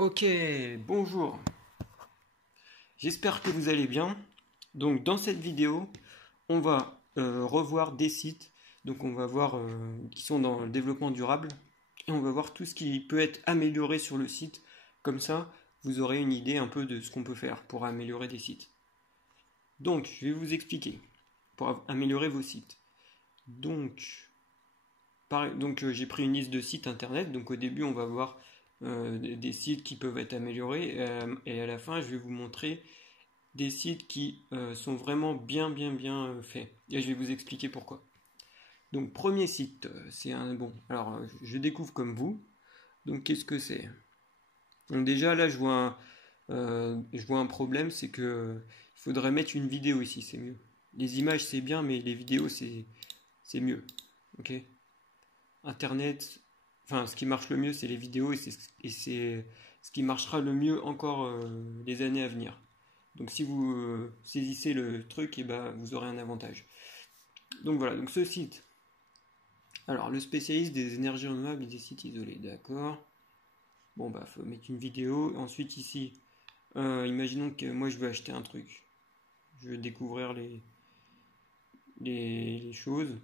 Ok, bonjour. J'espère que vous allez bien. Donc dans cette vidéo, on va revoir des sites. Donc on va voir qui sont dans le développement durable et on va voir tout ce qui peut être amélioré sur le site. Comme ça, vous aurez une idée un peu de ce qu'on peut faire pour améliorer des sites. Donc je vais vous expliquer pour améliorer vos sites. Donc j'ai pris une liste de sites internet. Donc au début, on va voir des sites qui peuvent être améliorés et à la fin, je vais vous montrer des sites qui sont vraiment bien faits. Et je vais vous expliquer pourquoi. Donc premier site, c'est un bon. Alors je découvre comme vous. Donc qu'est-ce que c'est? Donc déjà là, je vois un problème, c'est que il faudrait mettre une vidéo ici, c'est mieux. Les images c'est bien, mais les vidéos c'est mieux. Ok? Internet, enfin, ce qui marche le mieux, c'est les vidéos et c'est ce qui marchera le mieux encore les années à venir. Donc, si vous saisissez le truc, et ben, vous aurez un avantage. Donc voilà, donc ce site. Alors, le spécialiste des énergies renouvelables et des sites isolés, d'accord. Bon, bah, faut mettre une vidéo. Ensuite, ici, imaginons que moi, je veux acheter un truc. Je veux découvrir les choses.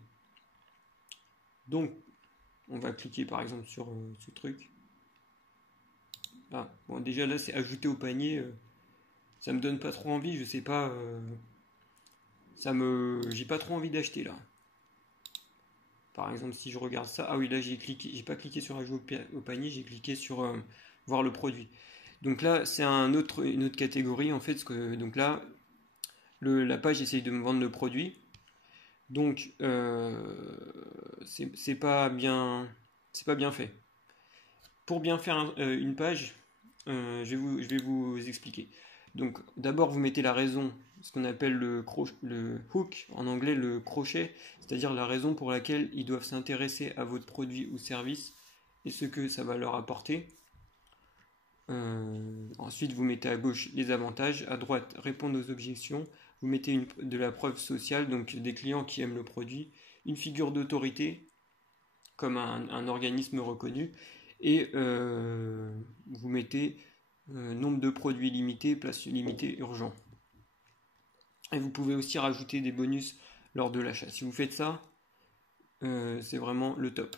Donc, on va cliquer par exemple sur ce truc. Ah, bon, déjà là, c'est ajouter au panier. Ça me donne pas trop envie, je sais pas. J'ai pas trop envie d'acheter là. Par exemple, si je regarde ça, ah oui, là j'ai pas cliqué sur ajouter au panier, j'ai cliqué sur voir le produit. Donc là, c'est une autre catégorie en fait. Donc là, la page essaye de me vendre le produit. Donc c'est pas bien fait. Pour bien faire une page, je vais vous expliquer. Donc d'abord vous mettez la raison, ce qu'on appelle le hook, en anglais le crochet, c'est-à-dire la raison pour laquelle ils doivent s'intéresser à votre produit ou service et ce que ça va leur apporter. Ensuite vous mettez à gauche les avantages, à droite répondre aux objections, vous mettez de la preuve sociale, donc des clients qui aiment le produit, une figure d'autorité comme un organisme reconnu, et vous mettez nombre de produits limités, place limitée, urgent. Et vous pouvez aussi rajouter des bonus lors de l'achat. Si vous faites ça, c'est vraiment le top.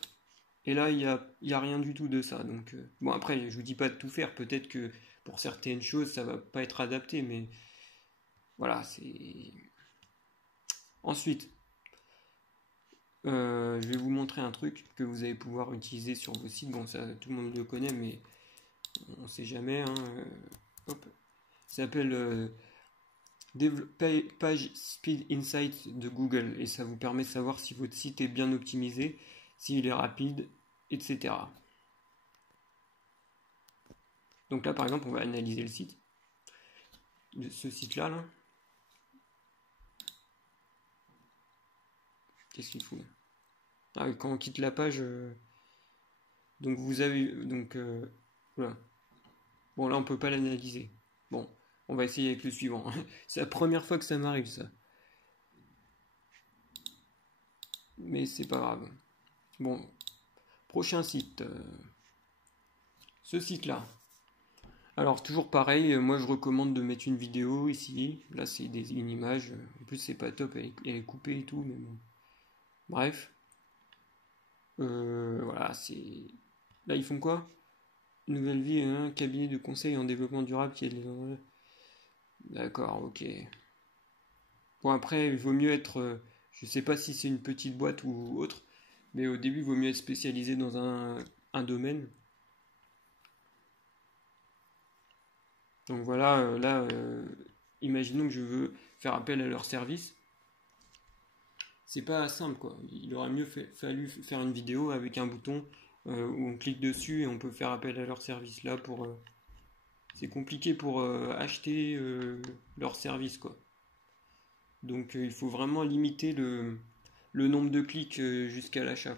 Et là, il y a rien du tout de ça. Donc, bon, après, je vous dis pas de tout faire. Peut-être que pour certaines choses, ça va pas être adapté, mais voilà, c'est. Ensuite, je vais vous montrer un truc que vous allez pouvoir utiliser sur vos sites. Bon, ça, tout le monde le connaît, mais on ne sait jamais. Hein, hop. Ça s'appelle Page Speed Insight de Google et ça vous permet de savoir si votre site est bien optimisé, s'il est rapide, etc. Donc là, par exemple, on va analyser le site. Ce site-là, là. Qu'est-ce qu'il faut? Ah, quand on quitte la page, donc vous avez, donc voilà. Bon, là, on peut pas l'analyser. Bon, on va essayer avec le suivant. C'est la première fois que ça m'arrive, ça. Mais c'est pas grave. Bon, prochain site. Ce site-là. Alors, toujours pareil, moi je recommande de mettre une vidéo ici. Là, c'est une image. En plus, c'est pas top, elle est coupée et tout, mais bon. Bref. Voilà, c'est. Là, ils font quoi? Nouvelle vie, un cabinet de conseil en développement durable qui est. D'accord, ok. Bon, après, il vaut mieux être. Je sais pas si c'est une petite boîte ou autre, mais au début, il vaut mieux être spécialisé dans un domaine. Donc voilà, là, imaginons que je veux faire appel à leur service. C'est pas simple quoi. Il aurait mieux fallu faire une vidéo avec un bouton où on clique dessus et on peut faire appel à leur service. Là, c'est compliqué pour acheter leur service quoi. Donc il faut vraiment limiter le nombre de clics jusqu'à l'achat.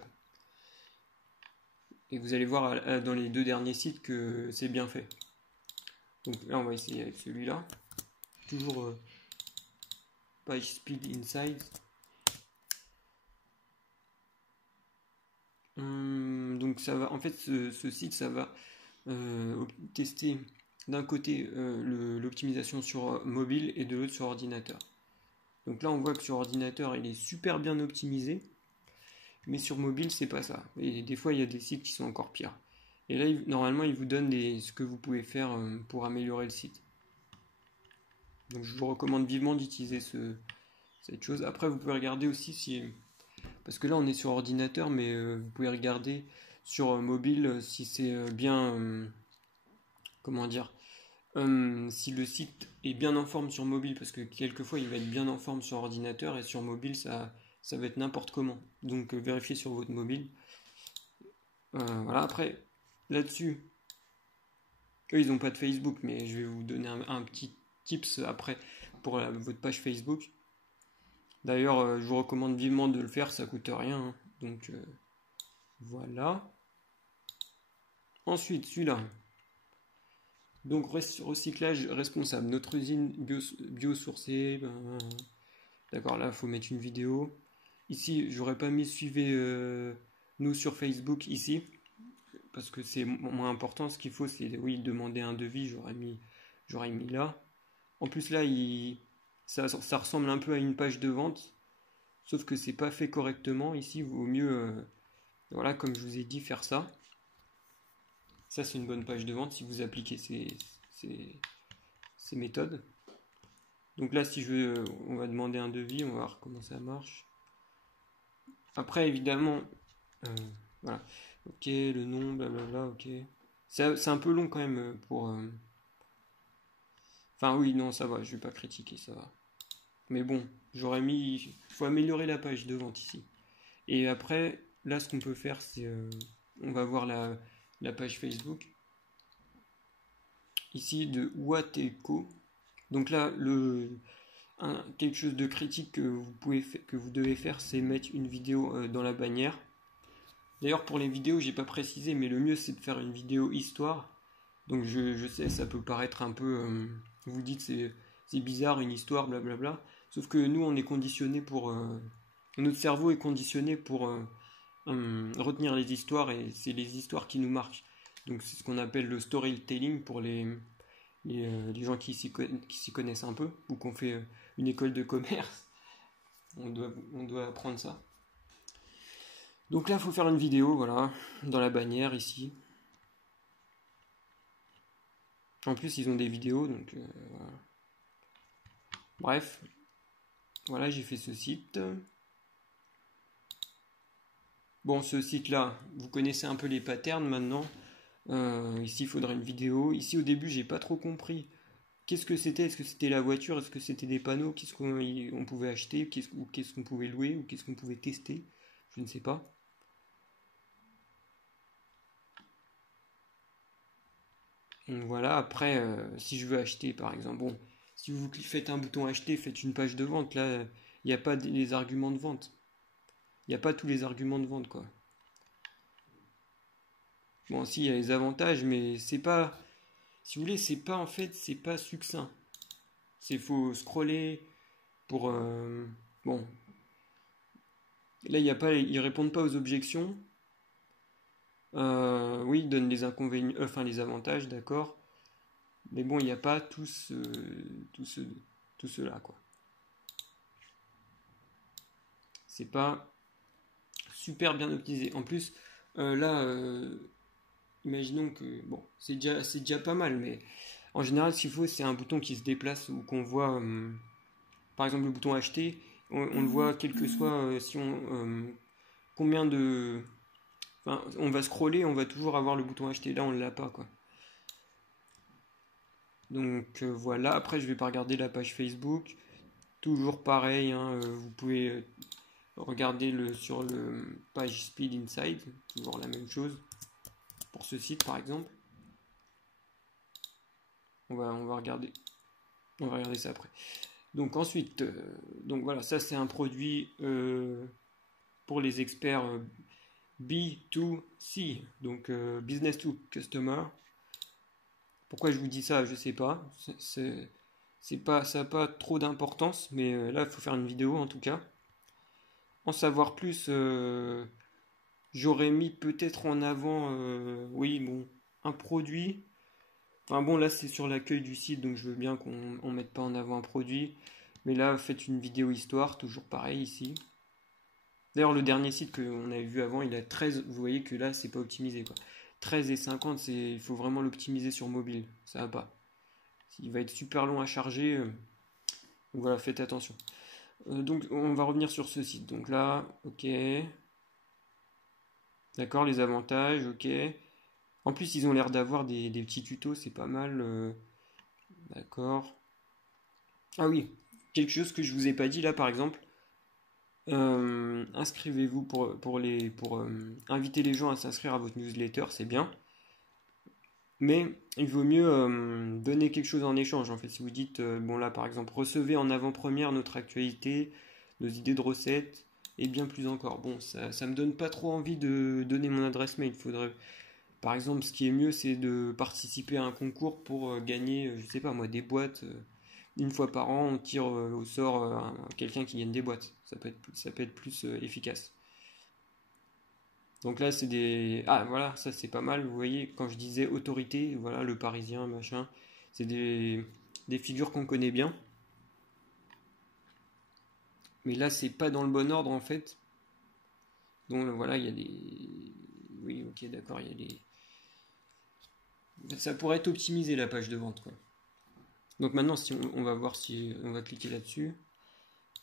Et vous allez voir dans les deux derniers sites que c'est bien fait. Donc là, on va essayer avec celui-là. Toujours Page Speed Insight. Donc ça va, en fait, ce site, ça va tester d'un côté l'optimisation sur mobile et de l'autre sur ordinateur. Donc là on voit que sur ordinateur il est super bien optimisé, mais sur mobile c'est pas ça. Et des fois il y a des sites qui sont encore pires. Et là normalement il vous donne ce que vous pouvez faire pour améliorer le site. Donc je vous recommande vivement d'utiliser cette chose. Après vous pouvez regarder aussi si... Parce que là on est sur ordinateur, mais vous pouvez regarder sur mobile si c'est bien... comment dire, si le site est bien en forme sur mobile, parce que quelquefois il va être bien en forme sur ordinateur et sur mobile ça va être n'importe comment. Donc vérifiez sur votre mobile. Voilà, après là-dessus, eux ils n'ont pas de Facebook, mais je vais vous donner un petit tips après pour votre page Facebook. D'ailleurs, je vous recommande vivement de le faire, ça coûte rien, hein. Donc voilà. Ensuite, celui-là. Donc recyclage responsable. Notre usine biosourcée. D'accord, là il faut mettre une vidéo. Ici, j'aurais pas mis suivez-nous sur Facebook ici, parce que c'est moins important. Ce qu'il faut, c'est oui demander un devis. J'aurais mis là. En plus là, ça ressemble un peu à une page de vente, sauf que c'est pas fait correctement. Ici, il vaut mieux, voilà, comme je vous ai dit, faire ça. Ça, c'est une bonne page de vente si vous appliquez ces méthodes. Donc là, si on va demander un devis, on va voir comment ça marche. Après, évidemment, voilà. Ok, le nom, blablabla, ok. C'est un peu long quand même pour... Enfin oui, non, ça va, je vais pas critiquer, ça va. Mais bon, j'aurais mis... Il faut améliorer la page de vente ici. Et après, là, ce qu'on peut faire, c'est... on va voir la page Facebook. Ici, de Wateco. Donc là, quelque chose de critique que vous devez faire, c'est mettre une vidéo dans la bannière. D'ailleurs, pour les vidéos, j'ai pas précisé, mais le mieux, c'est de faire une vidéo histoire. Donc je sais, ça peut paraître un peu... vous dites, c'est bizarre, une histoire, blablabla. Sauf que nous, on est conditionné pour... notre cerveau est conditionné pour retenir les histoires, et c'est les histoires qui nous marquent. Donc c'est ce qu'on appelle le storytelling pour les gens qui s'y connaissent un peu, ou qu'on fait une école de commerce. On doit apprendre ça. Donc là, il faut faire une vidéo, voilà, dans la bannière ici. En plus, ils ont des vidéos, donc voilà. Bref, voilà, j'ai fait ce site. Bon, ce site-là, vous connaissez un peu les patterns maintenant. Ici, il faudra une vidéo. Ici, au début, j'ai pas trop compris. Qu'est-ce que c'était? Est-ce que c'était la voiture? Est-ce que c'était des panneaux? Qu'est-ce qu'on pouvait acheter? Qu'est-ce qu'on pouvait louer? Ou qu'est-ce qu'on pouvait tester? Je ne sais pas. Donc voilà, après, si je veux acheter, par exemple, bon, si vous faites un bouton acheter, faites une page de vente. Là, il n'y a pas les arguments de vente. Il n'y a pas tous les arguments de vente, quoi. Bon, si, il y a les avantages, mais c'est pas... Si vous voulez, c'est pas, en fait, c'est pas succinct. C'est faut scroller pour... bon. Là, il y a pas, ils répondent pas aux objections. Oui, ils donnent les inconvénients, enfin les avantages, d'accord. Mais bon, il n'y a pas tout cela, quoi. C'est pas super bien optimisé. En plus, là, imaginons que, bon, c'est déjà pas mal, mais en général, ce qu'il faut, c'est un bouton qui se déplace ou qu'on voit, par exemple, le bouton acheter, on le voit quel que soit, si combien de... Enfin, on va scroller, on va toujours avoir le bouton acheter. Là, on l'a pas, quoi. Donc voilà, après je vais pas regarder la page Facebook. Toujours pareil, hein, vous pouvez regarder sur le page Speed Inside, toujours la même chose pour ce site par exemple. On va regarder ça après. Donc ensuite, donc voilà, ça c'est un produit pour les experts B2C, donc Business to Customer. Pourquoi je vous dis ça, je sais pas. Ça n'a pas trop d'importance, mais là il faut faire une vidéo en tout cas. En savoir plus, j'aurais mis peut-être en avant, oui bon, un produit. Enfin bon, là c'est sur l'accueil du site, donc je veux bien qu'on mette pas en avant un produit. Mais là, faites une vidéo histoire, toujours pareil ici. D'ailleurs, le dernier site qu'on avait vu avant, il a 13. Vous voyez que là, c'est pas optimisé, quoi. 13 et 50, il faut vraiment l'optimiser sur mobile. Ça va pas. Il va être super long à charger. Donc voilà, faites attention. Donc on va revenir sur ce site. Donc là, ok. D'accord, les avantages, ok. En plus, ils ont l'air d'avoir des petits tutos, c'est pas mal. D'accord. Ah oui, quelque chose que je vous ai pas dit là, par exemple. Inscrivez-vous pour inviter les gens à s'inscrire à votre newsletter, c'est bien. Mais il vaut mieux donner quelque chose en échange. En fait, si vous dites, bon là par exemple, recevez en avant-première notre actualité, nos idées de recettes, et bien plus encore. Bon, ça me donne pas trop envie de donner mon adresse mail. Faudrait, par exemple, ce qui est mieux, c'est de participer à un concours pour gagner, je sais pas moi, des boîtes. Une fois par an, on tire au sort quelqu'un qui gagne des boîtes. Ça peut être plus efficace. Donc là, c'est des... Ah, voilà, ça c'est pas mal. Vous voyez, quand je disais autorité, voilà, le Parisien, machin, c'est des figures qu'on connaît bien. Mais là, c'est pas dans le bon ordre, en fait. Donc voilà, il y a des... Oui, ok, d'accord, il y a des... Ça pourrait être optimisé, la page de vente, quoi. Donc maintenant, si on va voir si on va cliquer là-dessus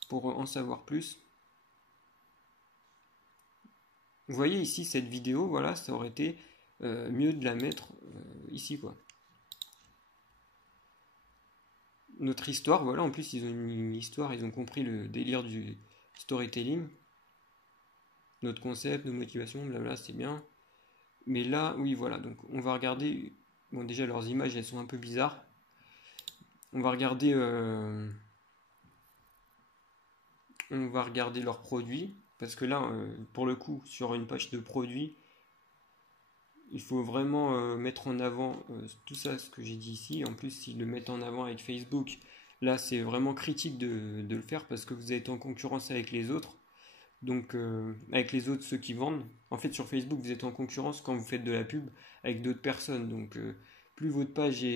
pour en savoir plus. Vous voyez ici cette vidéo, voilà, ça aurait été mieux de la mettre ici, quoi. Notre histoire, voilà, en plus ils ont une histoire, ils ont compris le délire du storytelling. Notre concept, nos motivations, blabla, c'est bien. Mais là, oui, voilà, donc on va regarder. Bon, déjà leurs images, elles sont un peu bizarres. On va regarder leurs produits, parce que là, pour le coup, sur une page de produits, il faut vraiment mettre en avant tout ça, ce que j'ai dit ici. En plus, s'ils le mettent en avant avec Facebook, là, c'est vraiment critique de le faire parce que vous êtes en concurrence avec les autres. Donc, avec les autres, ceux qui vendent. En fait, sur Facebook, vous êtes en concurrence quand vous faites de la pub avec d'autres personnes. Donc, plus votre page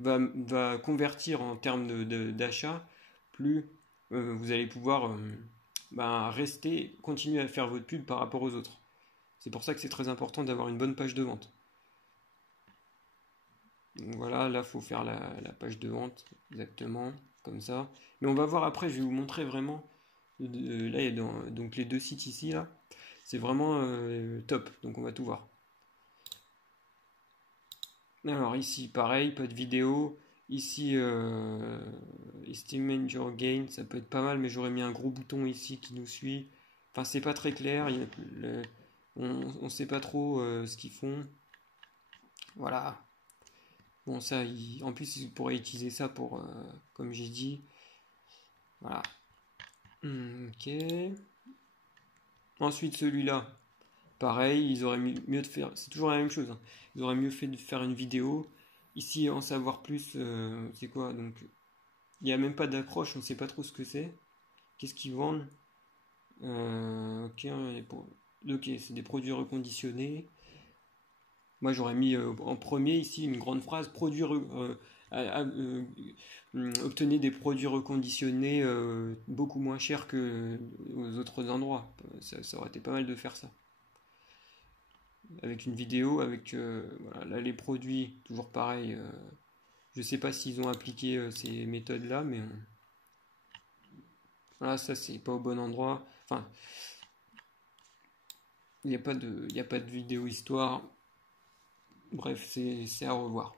va convertir en termes d'achat, plus vous allez pouvoir continuer à faire votre pub par rapport aux autres. C'est pour ça que c'est très important d'avoir une bonne page de vente. Donc voilà, là, il faut faire la page de vente, exactement, comme ça. Mais on va voir après, je vais vous montrer vraiment. Là, il y a donc les deux sites ici, là. C'est vraiment top, donc on va tout voir. Alors ici, pareil, pas de vidéo. Ici, Estimate Your Gain, ça peut être pas mal, mais j'aurais mis un gros bouton ici qui nous suit. Enfin, c'est pas très clair, on sait pas trop ce qu'ils font. Voilà. Bon, ça, en plus, ils pourraient utiliser ça pour, comme j'ai dit. Voilà. Ok. Ensuite, celui-là, pareil, ils auraient mieux de faire. C'est toujours la même chose, hein. Ils auraient mieux fait de faire une vidéo. Ici, en savoir plus, c'est quoi? Donc, il n'y a même pas d'accroche, on ne sait pas trop ce que c'est. Qu'est-ce qu'ils vendent? Ok, ok, c'est des produits reconditionnés. Moi, j'aurais mis en premier ici une grande phrase, obtenez des produits reconditionnés beaucoup moins chers que aux autres endroits. Ça aurait été pas mal de faire ça. Avec une vidéo, avec voilà, là les produits, toujours pareil. Je sais pas s'ils ont appliqué ces méthodes-là, mais voilà, ça c'est pas au bon endroit. Enfin, il n'y a pas de vidéo histoire. Bref, c'est à revoir.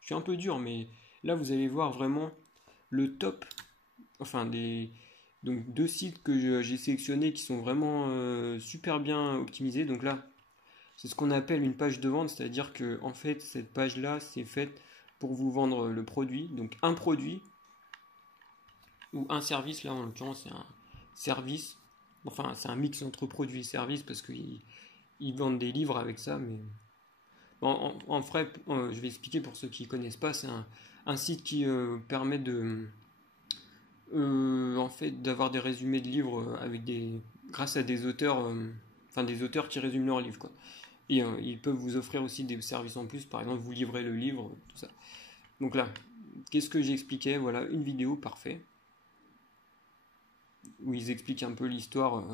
Je suis un peu dur, mais là vous allez voir vraiment le top. Enfin, donc deux sites que j'ai sélectionnés qui sont vraiment super bien optimisés. Donc là, c'est ce qu'on appelle une page de vente, c'est-à-dire que en fait cette page-là, c'est faite pour vous vendre le produit. Donc un produit ou un service, là en l'occurrence c'est un service. Enfin, c'est un mix entre produit et service parce qu'ils vendent des livres avec ça, mais en vrai, je vais expliquer pour ceux qui ne connaissent pas. C'est un site qui permet en fait, d'avoir des résumés de livres grâce à des auteurs, enfin des auteurs qui résument leurs livres, quoi. Et ils peuvent vous offrir aussi des services en plus, par exemple vous livrer le livre, tout ça. Donc là, qu'est-ce que j'expliquais? Voilà, une vidéo parfait, où ils expliquent un peu l'histoire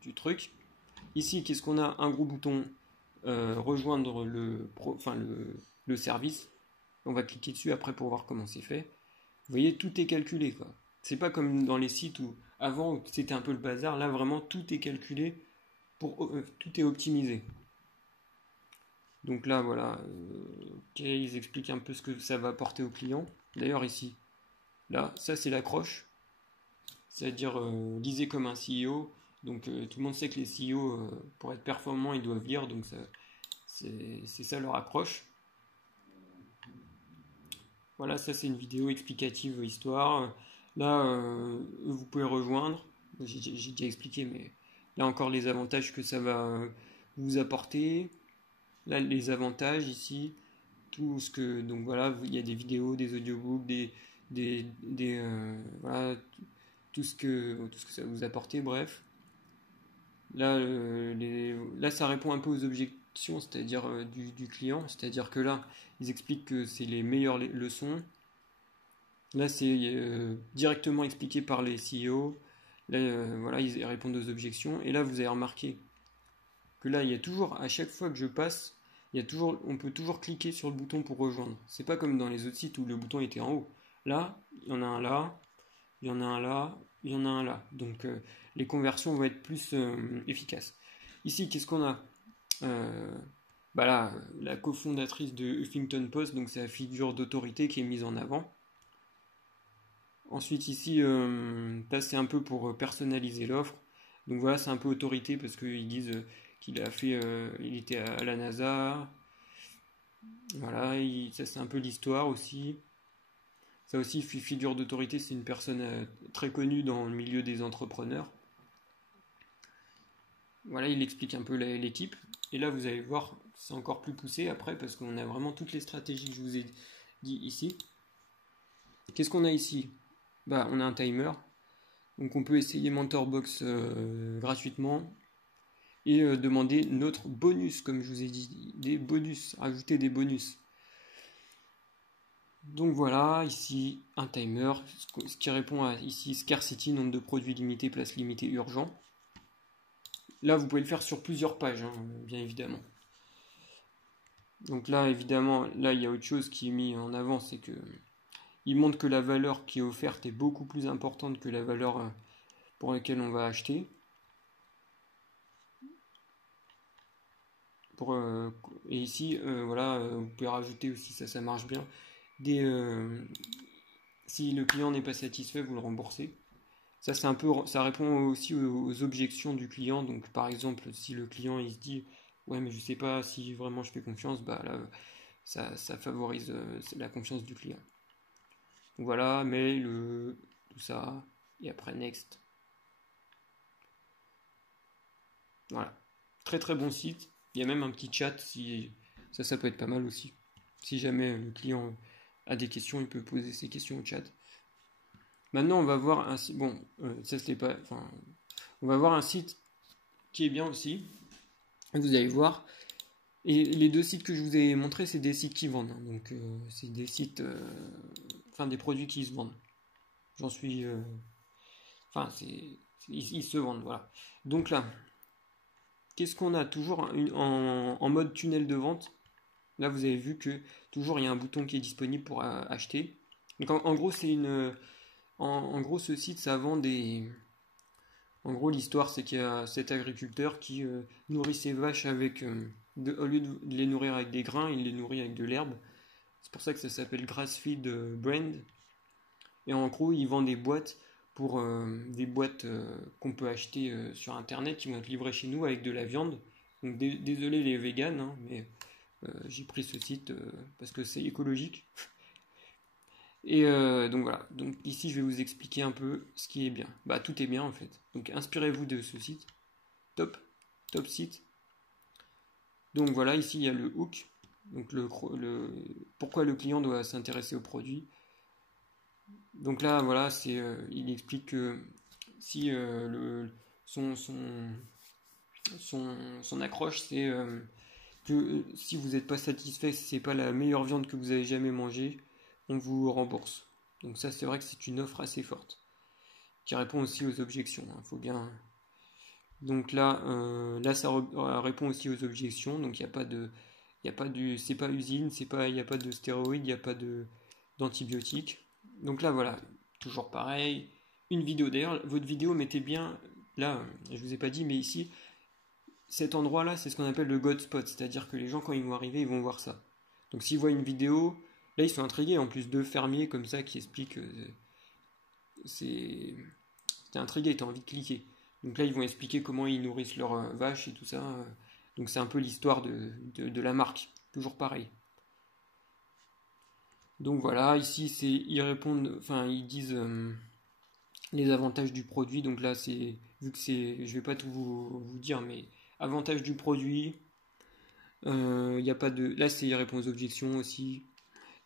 du truc. Ici, qu'est-ce qu'on a? Un gros bouton rejoindre le service. On va cliquer dessus après pour voir comment c'est fait. Vous voyez, tout est calculé, quoi. C'est pas comme dans les sites où avant c'était un peu le bazar. Là, vraiment, tout est calculé, tout est optimisé. Donc là, voilà, ils expliquent un peu ce que ça va apporter au client. D'ailleurs, ici, là, ça c'est l'accroche. C'est-à-dire lisez comme un CEO. Donc tout le monde sait que les CEO, pour être performants, ils doivent lire. Donc c'est ça leur accroche. Voilà, ça c'est une vidéo explicative histoire. Là, vous pouvez rejoindre. J'ai déjà expliqué, mais là encore les avantages que ça va vous apporter. Là, les avantages ici, tout ce que. Donc voilà, il y a des vidéos, des audiobooks, voilà, tout ce que ça vous apporter, bref. Là, là, ça répond un peu aux objections, c'est-à-dire du client, c'est-à-dire que là, ils expliquent que c'est les meilleures leçons. Là, c'est directement expliqué par les CEO. Là, voilà, ils répondent aux objections. Et là, vous avez remarqué que là, il y a toujours, à chaque fois que je passe, on peut toujours cliquer sur le bouton pour rejoindre. C'est pas comme dans les autres sites où le bouton était en haut. Là, il y en a un là, il y en a un là, il y en a un là. Donc les conversions vont être plus efficaces. Ici, qu'est-ce qu'on a? Bah là, la cofondatrice de Huffington Post, donc c'est la figure d'autorité qui est mise en avant. Ensuite ici, c'est un peu pour personnaliser l'offre. Donc voilà, c'est un peu autorité parce qu'ils disent qu'il a fait, il était à la NASA. Voilà, ça c'est un peu l'histoire aussi. Ça aussi, figure d'autorité, c'est une personne très connue dans le milieu des entrepreneurs. Voilà, il explique un peu l'équipe. Et là, vous allez voir, c'est encore plus poussé après parce qu'on a vraiment toutes les stratégies que je vous ai dit ici. Qu'est-ce qu'on a ici? Bah, on a un timer. Donc on peut essayer Mentorbox gratuitement et demander notre bonus, comme je vous ai dit, des bonus, rajouter des bonus. Donc voilà, ici un timer, ce qui répond à ici scarcity, nombre de produits limités, place limitée, urgent. Là, vous pouvez le faire sur plusieurs pages, hein, bien évidemment. Donc là, évidemment, là, il y a autre chose qui est mis en avant, c'est que il montre que la valeur qui est offerte est beaucoup plus importante que la valeur pour laquelle on va acheter. Et ici, voilà, vous pouvez rajouter aussi, ça marche bien, si le client n'est pas satisfait, vous le remboursez. Ça, ça répond aussi aux objections du client. Donc, par exemple, si le client il se dit, ouais, mais je sais pas si vraiment je fais confiance, bah là, ça favorise la confiance du client. Donc voilà, mail, tout ça, et après next. Voilà, très très bon site. Il y a même un petit chat, ça peut être pas mal aussi. Si jamais le client a des questions, il peut poser ses questions au chat. Maintenant, on va voir un site. Bon, ça c'est pas. Enfin, on va voir un site qui est bien aussi. Vous allez voir. Et les deux sites que je vous ai montrés, c'est des sites qui vendent. Hein. Donc, c'est des sites. Enfin, des produits qui se vendent. J'en suis. Enfin, ils se vendent, voilà. Donc là, qu'est-ce qu'on a? Toujours en mode tunnel de vente. Là, vous avez vu que toujours il y a un bouton qui est disponible pour acheter. Donc, en gros, c'est une. En gros, ce site, ça vend des. En gros, l'histoire, c'est qu'il y a cet agriculteur qui nourrit ses vaches avec. Au lieu de les nourrir avec des grains, il les nourrit avec de l'herbe. C'est pour ça que ça s'appelle Grass-Feed Brand. Et en gros, il vend des boîtes qu'on peut acheter sur internet qui vont être livrées chez nous avec de la viande. Donc désolé les véganes, hein, mais j'ai pris ce site parce que c'est écologique. Et donc voilà, donc ici je vais vous expliquer un peu ce qui est bien. Bah tout est bien en fait. Donc inspirez-vous de ce site. Top site. Donc voilà, ici il y a le hook. Donc pourquoi le client doit s'intéresser au produit. Donc là voilà, il explique que si son accroche, c'est que si vous n'êtes pas satisfait, si c'est pas la meilleure viande que vous avez jamais mangée, on vous rembourse. Donc ça, c'est vrai que c'est une offre assez forte, qui répond aussi aux objections. Faut bien. Donc là, ça répond aussi aux objections. Donc il y a pas c'est pas usine, il n'y a pas de stéroïdes, il n'y a pas d'antibiotiques. Donc là, voilà, toujours pareil. Une vidéo. D'ailleurs, votre vidéo, mettez bien. Là, je vous ai pas dit, mais ici, cet endroit-là, c'est ce qu'on appelle le God Spot, c'est-à-dire que les gens, quand ils vont arriver, ils vont voir ça. Donc s'ils voient une vidéo, là, ils sont intrigués. En plus, deux fermiers comme ça qui expliquent. T'es intrigué, t'as envie de cliquer. Donc là, ils vont expliquer comment ils nourrissent leurs vaches et tout ça. Donc c'est un peu l'histoire de la marque. Toujours pareil. Donc voilà, ici, ils répondent, enfin, ils disent les avantages du produit. Donc là, vu que je vais pas tout vous dire, mais avantages du produit. Y a pas de, là, ils répondent aux objections aussi.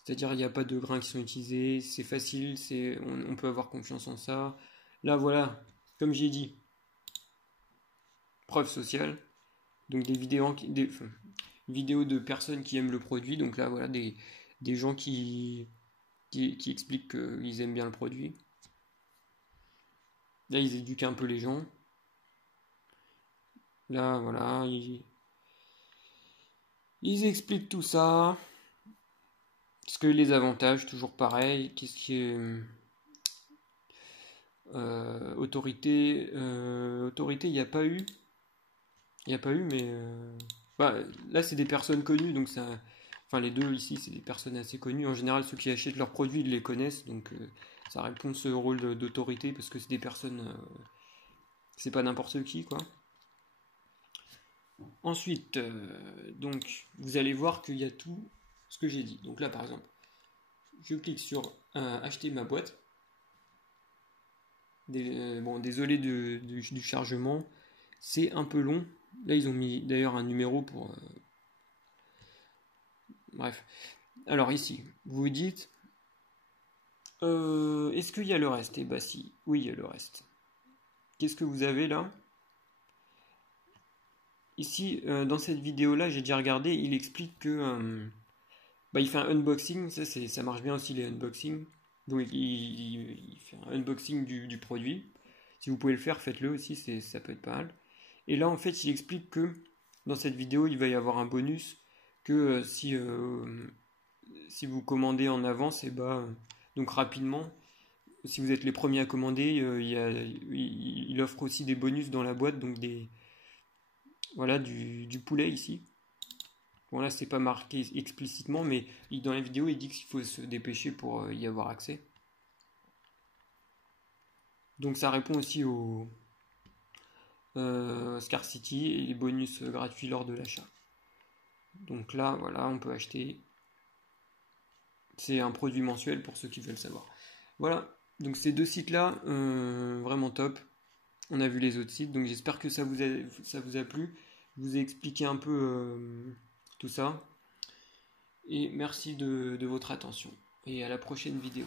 C'est-à-dire, il n'y a pas de grains qui sont utilisés. C'est facile, on peut avoir confiance en ça. Là, voilà, comme j'ai dit, preuve sociale. Donc des vidéos de personnes qui aiment le produit. Donc là, voilà, des gens qui expliquent qu'ils aiment bien le produit. Là, ils éduquent un peu les gens. Là, voilà, ils expliquent tout ça. Ce que les avantages, toujours pareil. Qu'est-ce qui est autorité, il n'y a pas eu. Il n'y a pas eu, mais là, c'est des personnes connues, donc ça. Enfin, les deux ici, c'est des personnes assez connues. En général, ceux qui achètent leurs produits, ils les connaissent, donc ça répond à ce rôle d'autorité parce que c'est des personnes. C'est pas n'importe qui, quoi. Ensuite, donc, vous allez voir qu'il y a tout ce que j'ai dit. Donc là, par exemple, je clique sur acheter ma boîte. Bon, désolé du chargement, c'est un peu long. Là, ils ont mis d'ailleurs un numéro pour. Bref. Alors ici, vous vous dites, est-ce qu'il y a le reste? Eh bah si, oui, il y a le reste. Qu'est-ce que vous avez là? Ici, dans cette vidéo-là, j'ai déjà regardé, il explique que il fait un unboxing, ça marche bien aussi les unboxings. Donc il fait un unboxing du produit. Si vous pouvez le faire, faites-le aussi, ça peut être pas mal. Et là, en fait, il explique que dans cette vidéo, il va y avoir un bonus que si vous commandez en avance, et donc rapidement, si vous êtes les premiers à commander, il offre aussi des bonus dans la boîte, donc voilà, du poulet ici. Bon là c'est pas marqué explicitement, mais dans la vidéo il dit qu'il faut se dépêcher pour y avoir accès. Donc ça répond aussi au Scarcity et les bonus gratuits lors de l'achat. Donc là voilà, on peut acheter. C'est un produit mensuel pour ceux qui veulent savoir. Voilà, donc ces deux sites là, vraiment top. On a vu les autres sites, donc j'espère que ça vous a plu. Je vous ai expliqué un peu tout ça. Et merci de votre attention. Et à la prochaine vidéo.